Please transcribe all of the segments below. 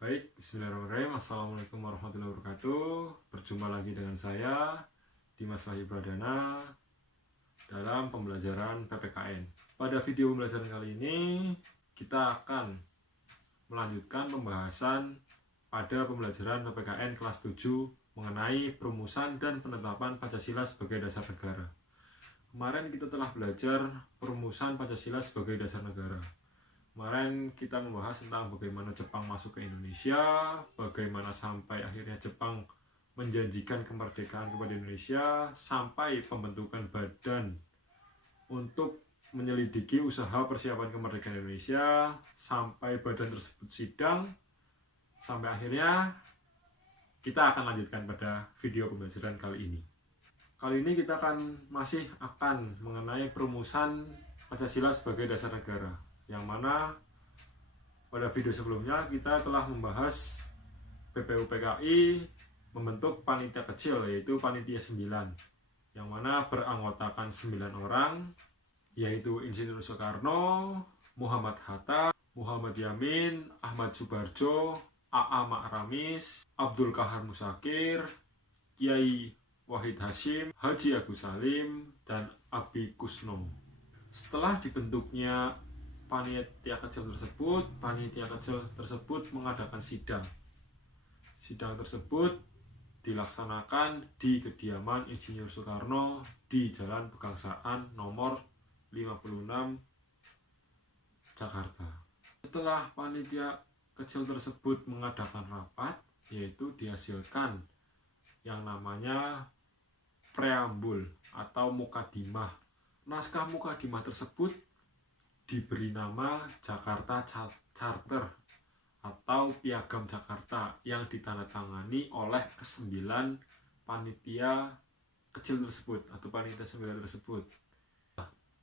Baik, bismillahirrahmanirrahim. Assalamualaikum warahmatullahi wabarakatuh. Berjumpa lagi dengan saya, Dimas Wahyu Pradana, dalam pembelajaran PPKN. Pada video pembelajaran kali ini, kita akan melanjutkan pembahasan pada pembelajaran PPKN kelas 7 mengenai perumusan dan penetapan Pancasila sebagai dasar negara. Kemarin kita telah belajar perumusan Pancasila sebagai dasar negara. Kemarin kita membahas tentang bagaimana Jepang masuk ke Indonesia, bagaimana sampai akhirnya Jepang menjanjikan kemerdekaan kepada Indonesia, sampai pembentukan badan untuk menyelidiki usaha persiapan kemerdekaan Indonesia, sampai badan tersebut sidang, sampai akhirnya kita akan lanjutkan pada video pembelajaran kali ini. Kali ini kita masih akan mengenai perumusan Pancasila sebagai dasar negara, yang mana pada video sebelumnya kita telah membahas PPUPKI membentuk panitia kecil, yaitu panitia 9, yang mana beranggotakan 9 orang, yaitu Insinyur Soekarno, Muhammad Hatta, Muhammad Yamin, Ahmad Subarjo, A.A. Ma'ramis, Abdul Qahar Musakir, Kiai Wahid Hashim, Haji Agus Salim, dan Abi Kusno. Setelah dibentuknya panitia kecil tersebut mengadakan sidang. Sidang tersebut dilaksanakan di kediaman Insinyur Soekarno di Jalan Pegangsaan nomor 56 Jakarta. Setelah panitia kecil tersebut mengadakan rapat, yaitu dihasilkan yang namanya preambul atau mukadimah. Naskah mukadimah tersebut diberi nama Jakarta Charter atau Piagam Jakarta yang ditandatangani oleh ke-9 panitia kecil tersebut atau panitia 9 tersebut.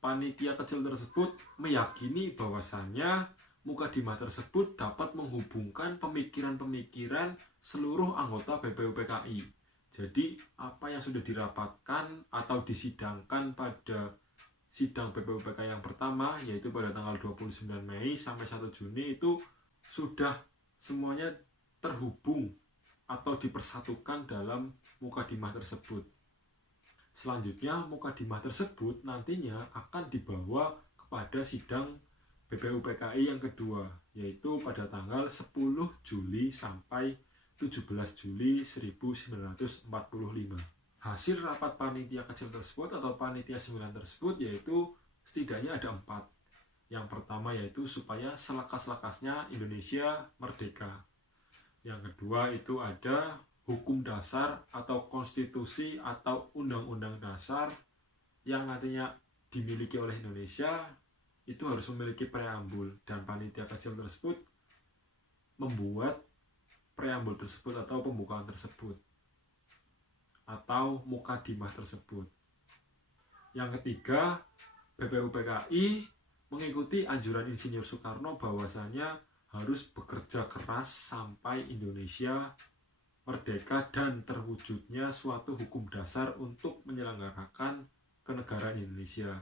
Panitia kecil tersebut meyakini bahwasannya mukadimah tersebut dapat menghubungkan pemikiran-pemikiran seluruh anggota BPUPKI. Jadi apa yang sudah dirapatkan atau disidangkan pada sidang BPUPKI yang pertama, yaitu pada tanggal 29 Mei sampai 1 Juni itu sudah semuanya terhubung atau dipersatukan dalam mukadimah tersebut. Selanjutnya mukadimah tersebut nantinya akan dibawa kepada sidang BPUPKI yang kedua, yaitu pada tanggal 10 Juli sampai 17 Juli 1945. Hasil rapat panitia kecil tersebut atau panitia 9 tersebut yaitu setidaknya ada 4. Yang pertama yaitu supaya selekas-lekasnya Indonesia merdeka. Yang kedua itu ada hukum dasar atau konstitusi atau undang-undang dasar yang nantinya dimiliki oleh Indonesia itu harus memiliki preambul, dan panitia kecil tersebut membuat preambul tersebut atau pembukaan tersebut atau mukadimah tersebut. Yang ketiga, BPUPKI mengikuti anjuran Insinyur Soekarno bahwasanya harus bekerja keras sampai Indonesia merdeka dan terwujudnya suatu hukum dasar untuk menyelenggarakan kenegaraan Indonesia.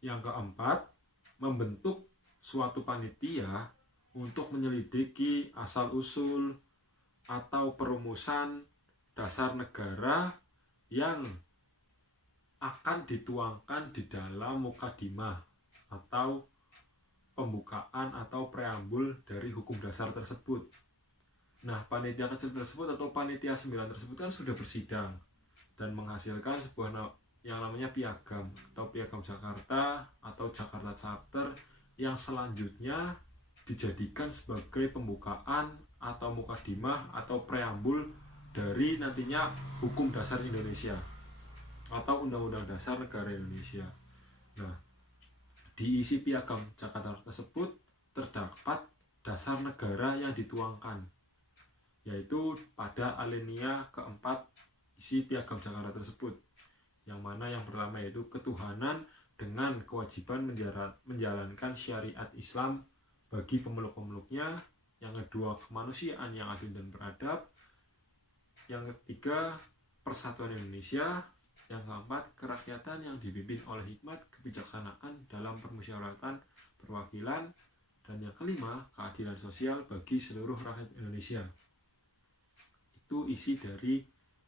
Yang keempat, membentuk suatu panitia untuk menyelidiki asal-usul atau perumusan dasar negara yang akan dituangkan di dalam mukadimah atau pembukaan atau preambul dari hukum dasar tersebut. Nah, panitia kecil tersebut atau panitia 9 tersebut kan sudah bersidang dan menghasilkan sebuah yang namanya piagam atau Piagam Jakarta atau Jakarta Charter yang selanjutnya dijadikan sebagai pembukaan atau mukadimah atau preambul dari nantinya hukum dasar Indonesia atau Undang-Undang Dasar Negara Indonesia. Nah, di isi Piagam Jakarta tersebut terdapat dasar negara yang dituangkan, yaitu pada alinea keempat isi Piagam Jakarta tersebut, yang mana yang pertama yaitu ketuhanan dengan kewajiban menjalankan syariat Islam bagi pemeluk-pemeluknya. Yang kedua, kemanusiaan yang adil dan beradab. Yang ketiga, persatuan Indonesia. Yang keempat, kerakyatan yang dipimpin oleh hikmat kebijaksanaan dalam permusyawaratan perwakilan. Dan yang kelima, keadilan sosial bagi seluruh rakyat Indonesia. Itu isi dari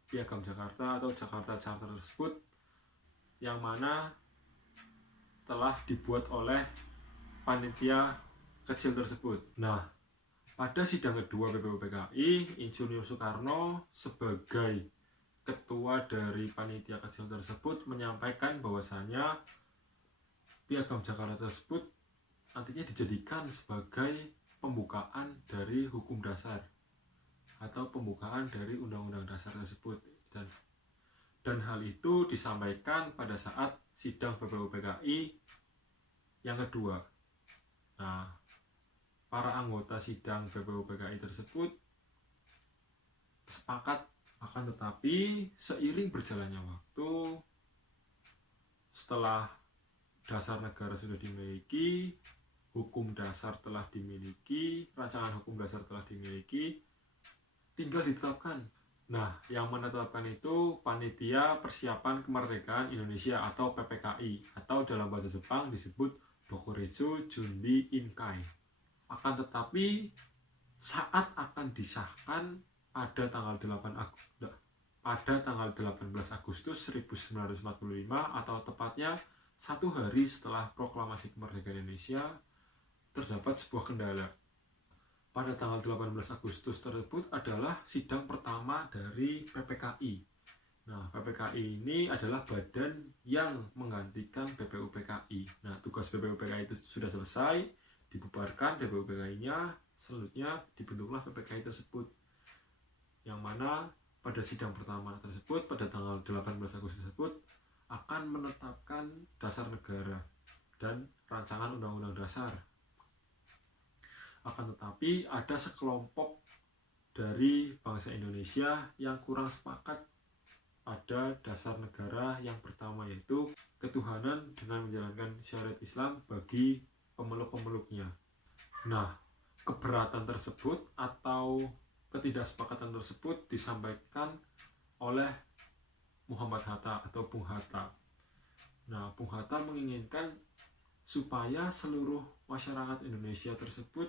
Piagam Jakarta atau Jakarta Charter tersebut, yang mana telah dibuat oleh panitia kecil tersebut. Nah, pada sidang kedua BPUPKI, Insinyur Soekarno sebagai ketua dari panitia kecil tersebut menyampaikan bahwasanya Piagam Jakarta tersebut nantinya dijadikan sebagai pembukaan dari hukum dasar atau pembukaan dari undang-undang dasar tersebut, dan hal itu disampaikan pada saat sidang BPUPKI yang kedua. Nah, para anggota sidang BPUPKI tersebut sepakat, akan tetapi seiring berjalannya waktu, setelah dasar negara sudah dimiliki, hukum dasar telah dimiliki, rancangan hukum dasar telah dimiliki, tinggal ditetapkan. Nah, yang menetapkan itu Panitia Persiapan Kemerdekaan Indonesia atau PPKI, atau dalam bahasa Jepang disebut Dokuretsu Junbi Inkai. Akan tetapi saat akan disahkan pada tanggal 18 Agustus 1945 atau tepatnya 1 hari setelah proklamasi kemerdekaan Indonesia, terdapat sebuah kendala. Pada tanggal 18 Agustus tersebut adalah sidang pertama dari PPKI. Nah, PPKI ini adalah badan yang menggantikan BPUPKI. Nah, tugas BPUPKI itu sudah selesai, dibubarkan BPUPKI-nya, selanjutnya dibentuklah PPKI tersebut. Yang mana pada sidang pertama tersebut, pada tanggal 18 Agustus tersebut, akan menetapkan dasar negara dan rancangan undang-undang dasar. Akan tetapi ada sekelompok dari bangsa Indonesia yang kurang sepakat pada dasar negara yang pertama, yaitu ketuhanan dengan menjalankan syariat Islam bagi pemeluk-pemeluknya. Nah, keberatan tersebut atau ketidaksepakatan tersebut disampaikan oleh Muhammad Hatta atau Bung Hatta. Nah, Bung Hatta menginginkan supaya seluruh masyarakat Indonesia tersebut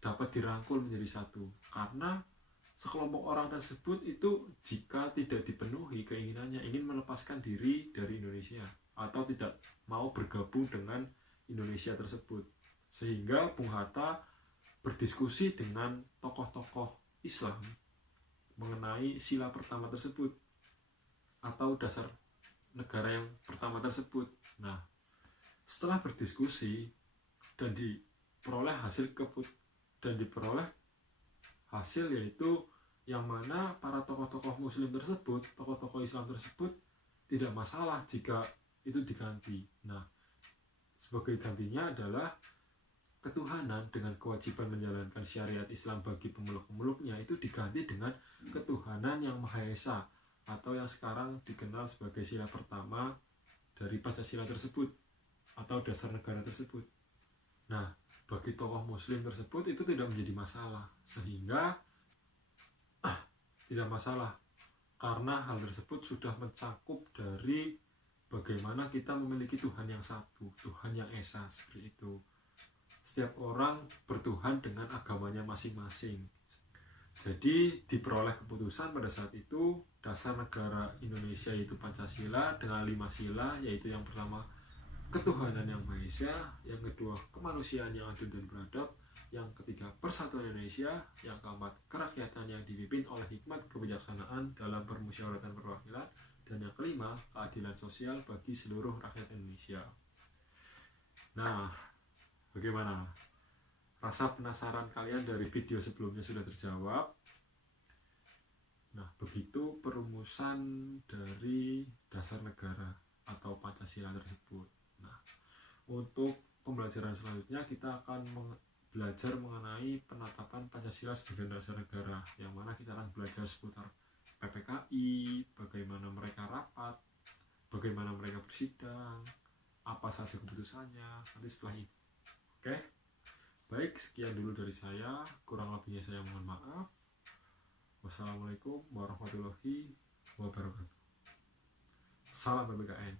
dapat dirangkul menjadi satu, karena sekelompok orang tersebut itu jika tidak dipenuhi keinginannya ingin melepaskan diri dari Indonesia atau tidak mau bergabung dengan Indonesia tersebut, sehingga Bung Hatta berdiskusi dengan tokoh-tokoh Islam mengenai sila pertama tersebut atau dasar negara yang pertama tersebut. Nah, setelah berdiskusi dan diperoleh hasil yaitu yang mana para tokoh-tokoh Muslim tersebut, tokoh-tokoh Islam tersebut tidak masalah jika itu diganti. Nah, sebagai gantinya adalah ketuhanan dengan kewajiban menjalankan syariat Islam bagi pemeluk-pemeluknya itu diganti dengan ketuhanan yang Maha Esa atau yang sekarang dikenal sebagai sila pertama dari Pancasila tersebut atau dasar negara tersebut. Nah, bagi tokoh Muslim tersebut itu tidak menjadi masalah, sehingga tidak masalah karena hal tersebut sudah mencakup dari bagaimana kita memiliki Tuhan yang satu, Tuhan yang Esa, seperti itu. Setiap orang bertuhan dengan agamanya masing-masing. Jadi diperoleh keputusan pada saat itu dasar negara Indonesia yaitu Pancasila dengan 5 sila, yaitu yang pertama ketuhanan yang Maha Esa, yang kedua kemanusiaan yang adil dan beradab, yang ketiga persatuan Indonesia, yang keempat kerakyatan yang dipimpin oleh hikmat kebijaksanaan dalam permusyawaratan perwakilan, dan yang kelima keadilan sosial bagi seluruh rakyat Indonesia. Nah, bagaimana? Rasa penasaran kalian dari video sebelumnya sudah terjawab. Nah, begitu perumusan dari dasar negara atau Pancasila tersebut. Nah, untuk pembelajaran selanjutnya kita akan belajar mengenai penetapan Pancasila sebagai dasar negara, yang mana kita akan belajar seputar PPKI, bagaimana mereka rapat, bagaimana mereka bersidang, apa saja keputusannya, nanti setelah itu. Oke? Baik, sekian dulu dari saya, kurang lebihnya saya mohon maaf. Wassalamualaikum warahmatullahi wabarakatuh. Salam PPKN.